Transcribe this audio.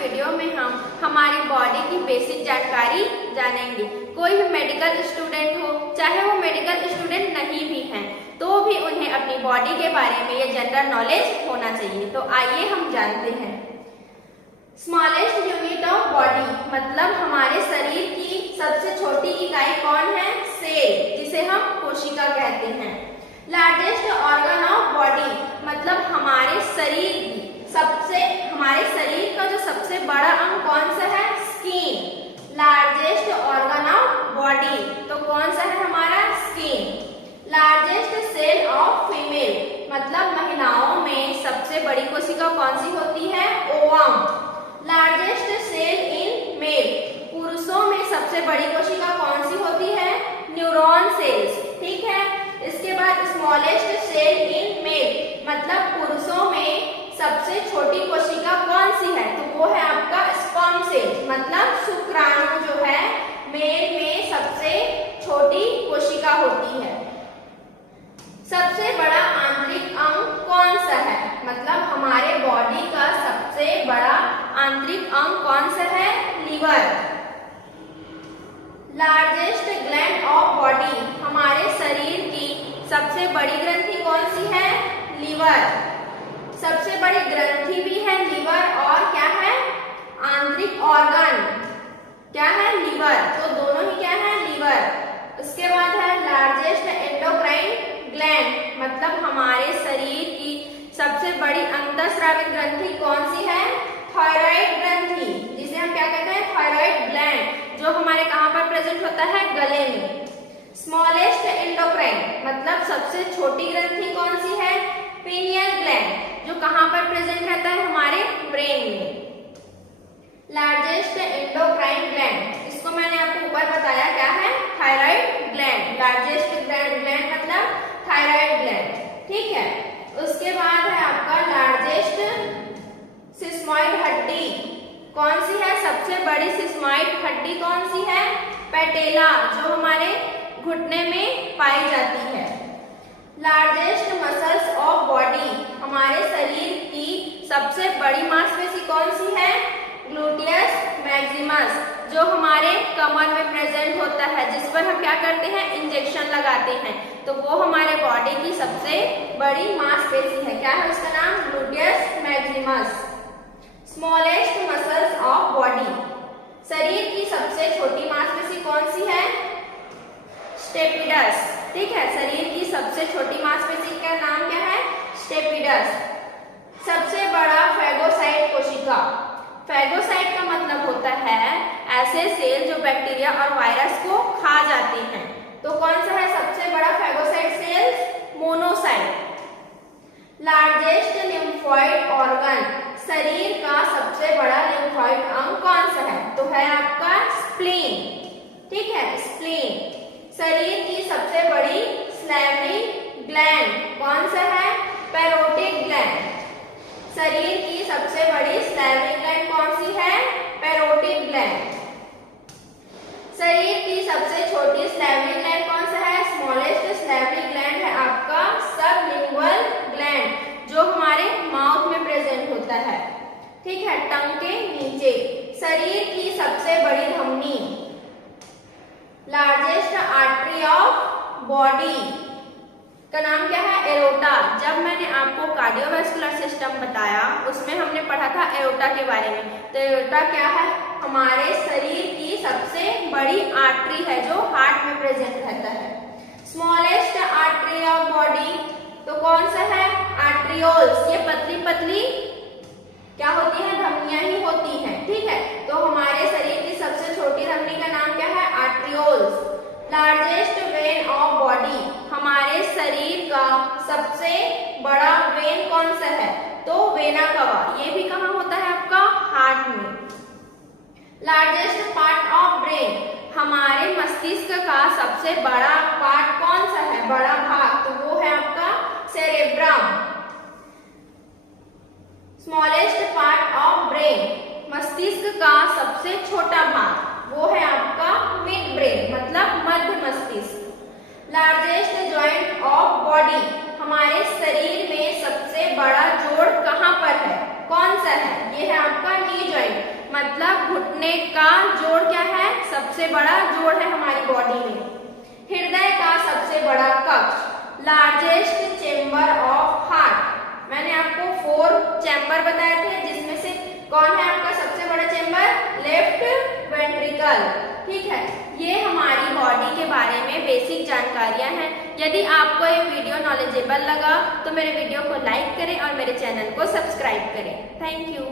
Video में हम हमारी बॉडी की बेसिक जानकारी जानेंगे। कोई भी मेडिकल स्टूडेंट हो, चाहे वो मेडिकल स्टूडेंट नहीं भी हैं, तो भी उन्हें अपनी बॉडी के बारे में ये जनरल नॉलेज होना चाहिए। तो आइए हम जानते हैं। स्मॉलेस्ट यूनिट ऑफ बॉडी मतलब हमारे शरीर की सबसे छोटी इकाई कौन है? सेल, जिसे हम कोशिका कहते हैं। लार्जेस्ट ऑर्गन ऑफ बॉडी मतलब हमारे शरीर का जो सबसे बड़ा अंग कौन सा है? Skin. Largest organ of body तो कौन सा है हमारा? Skin. Largest cell of female मतलब महिलाओं में सबसे बड़ी कोशिका कौन सी होती है? Ovum. Largest cell in male पुरुषों में सबसे बड़ी कोशिका कौन सी होती है? Neuron cells. ठीक है। इसके बाद स्मॉलेस्ट सेल इन मेल मतलब पुरुषों में सबसे छोटी कोशिका कौन सी है? तो वो है आपका स्पर्म सेल मतलब शुक्राणु जो है मेल में सबसे छोटी कोशिका होती है। सबसे बड़ा आंतरिक अंग कौन सा है? मतलब हमारे बॉडी का सबसे बड़ा आंतरिक अंग कौन सा है? Liver. Largest gland of body हमारे शरीर की सबसे बड़ी ग्रंथि कौन सी है? लीवर। सबसे बड़ी ग्रंथि भी है लीवर और क्या है? आंतरिक ऑर्गन क्या है? लीवर। तो दोनों ही क्या है? लीवर। उसके बाद है लार्जेस्ट एंडोक्राइन ग्लैंड मतलब हमारे शरीर की सबसे बड़ी अंतःस्रावी ग्रंथि कौन सी है? थायराइड ग्रंथि, जिसे हम क्या कहते हैं? थायराइड ग्लैंड, जो हमारे कहां पर प्रेजेंट होता है? गले में। स्मॉलेस्ट एंडोक्राइन मतलब सबसे छोटी ग्रंथि कौन सी है? पीनियल ग्लैंड, जो कहां पर प्रेजेंट रहता है? हमारे ब्रेन में। लार्जेस्ट एंडोक्राइन ग्लैंड इसको मैंने आपको ऊपर बताया क्या है? Thyroid gland. लार्जेस्ट ग्लैंड मतलब थायराइड ग्लैंड। ठीक है। उसके बाद है आपका लार्जेस्ट सिस्मॉइड हड्डी कौन सी है? सबसे बड़ी सिस्मॉइड हड्डी कौन सी है? पैटेला, जो हमारे घुटने में पाई जाती है। लार्जेस्ट मसल्स ऑफ बॉडी हमारे शरीर की सबसे बड़ी मांसपेशी कौन सी है? ग्लूटियस मैक्सिमस, जो हमारे कमर में प्रेजेंट होता है, जिस पर हम क्या करते हैं? इंजेक्शन लगाते हैं। तो वो हमारे बॉडी की सबसे बड़ी मांसपेशी है। क्या है उसका नाम? Gluteus Maximus. Smallest muscles of body शरीर की सबसे छोटी मांसपेशी कौन सी है? स्टेपिडस। ठीक है। शरीर की सबसे छोटी मांसपेशी का नाम क्या है? स्टेपिडस। सबसे बड़ा फैगोसाइट कोशिका। फैगोसाइट का मतलब होता है ऐसे सेल जो बैक्टीरिया और वायरस को खा जाते हैं। तो कौन सा है सबसे बड़ा phagocyte cell? Monocyte. Largest lymphoid organ शरीर का सबसे बड़ा लिम्फॉइड अंग कौन सा है? तो है आपका स्प्लीन। ठीक है। स्प्लीन। शरीर की सबसे बड़ी सैलिवरी ग्लैंड कौन सा है? Parotid gland. शरीर की सबसे बड़ी सैलिवरी ग्लैंड कौन सी है? Parotid gland. शरीर की सबसे छोटी सैलिवरी ग्लैंड कौन सा है? स्मॉलेस्ट सैलिवरी ग्लैंड है आपका सबलिंगुअल ग्लैंड, जो हमारे माउथ में प्रेजेंट होता है। ठीक है। टंग के नीचे। शरीर की सबसे बड़ी धमनी लार्जेस्ट आर्टरी ऑफ बॉडी का नाम क्या है? एरोटा। जब मैंने आपको कार्डियोवैस्कुलर सिस्टम बताया उसमें हमने पढ़ा था एरोटा के बारे में। तो एरोटा क्या है? हमारे शरीर की सबसे बड़ी आर्टरी है जो हार्ट में प्रेजेंट रहता है। स्मॉलेस्ट आर्टरी ऑफ बॉडी तो कौन सा है? आर्ट्रियोल्स। ये पतली पतली क्या होती है? धमनियां ही होती हैं। ठीक है। तो हमारे शरीर की सबसे छोटी धमनी का नाम क्या है? Arterioles. Largest when of body हमारे शरीर का सबसे बड़ा वेन कौन सा है? तो वेना कवा। ये भी कहाँ होता है? आपका हार्ट में। लार्जेस्ट पार्ट ऑफ ब्रेन हमारे मस्तिष्क का सबसे बड़ा पार्ट कौन सा है? बड़ा भाग, तो वो है आपका cerebrum. Smallest part of brain मस्तिष्क का सबसे छोटा भाग वो है आपका मिड ब्रेन मतलब मध्य मस्तिष्क। लार्जेस्ट जॉइंट ऑफ बॉडी हमारे शरीर में सबसे बड़ा जोड़ कहां पर है? कौन सा है? ये है आपका नी जॉइंट। मतलब घुटने का जोड़ क्या है, सबसे बड़ा जोड़ है हमारी बॉडी में। हृदय का सबसे बड़ा कक्ष, लार्जेस्ट चेम्बर ऑफ हार्ट। मैंने आपको 4 चैम्बर बताए थे, जिसमें से कौन है आपका सबसे बड़ा चेम्बर, लेफ्ट वेंट्रिकल। ठीक है, ये हमारी बॉडी के बारे में बेसिक जानकारियां हैं। यदि आपको ये वीडियो नॉलेजेबल लगा तो मेरे वीडियो को लाइक करें और मेरे चैनल को सब्सक्राइब करें। Thank you.